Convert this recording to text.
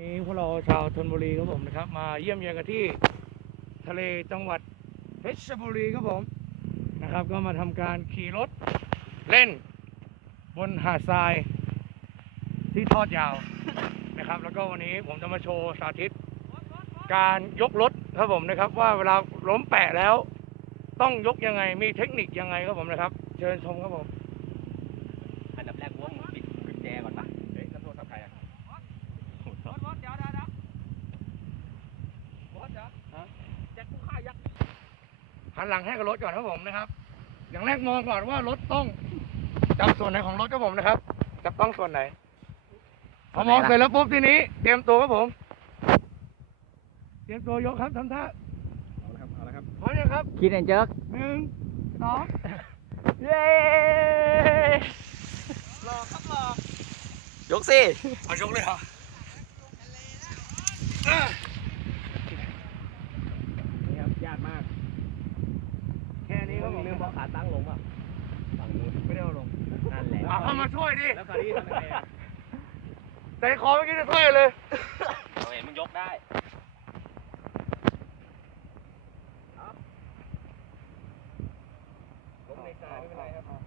นี้พวกเราชาวธนบุรีครับผมนะครับ มาเยี่ยมเยียนกันที่ทะเลจังหวัดเพชรบุรีครับผมนะครับ ก็มาทำการขี่รถเล่นบนหาดทรายที่ทอดยาวนะครับ แล้วก็วันนี้ผมจะมาโชว์สาธิต การยกรถครับผมนะครับ ว่าเวลาล้มแปะแล้ว ต้องยกยังไงมีเทคนิคยังไงครับผมนะครับ เชิญชมครับผมอันดับแรกกูว่ามึงปิดกุญแจก่อนปะเฮ้ยแล้วโทรศัพท์ใครอะ หันหลังให้กับรถก่อนครับผมนะครับ อย่างแรกมองก่อนว่ารถต้องจับส่วนไหนของรถครับผมนะครับจับต้องส่วนไหนพอมองเสร็จแล้วปุ๊บทีนี้ เตรียมตัวครับผม เตรียมตัวยกครับทำท่าเอาละครับเอาละครับพร้อมยังครับคิดแอนเจิร์กหนึ่งสองเย้ยกสิเอายกเลยเหรอ ลืมลืมเอาขาตั้งลงอะฝั่งนู้นไม่ได้ลงนั่นแหละเอาเข้ามาช่วยดิแต่คอเมื่อกี้จะช่วยเลยเห็นมึงยกได้ไม่เป็นไรครับ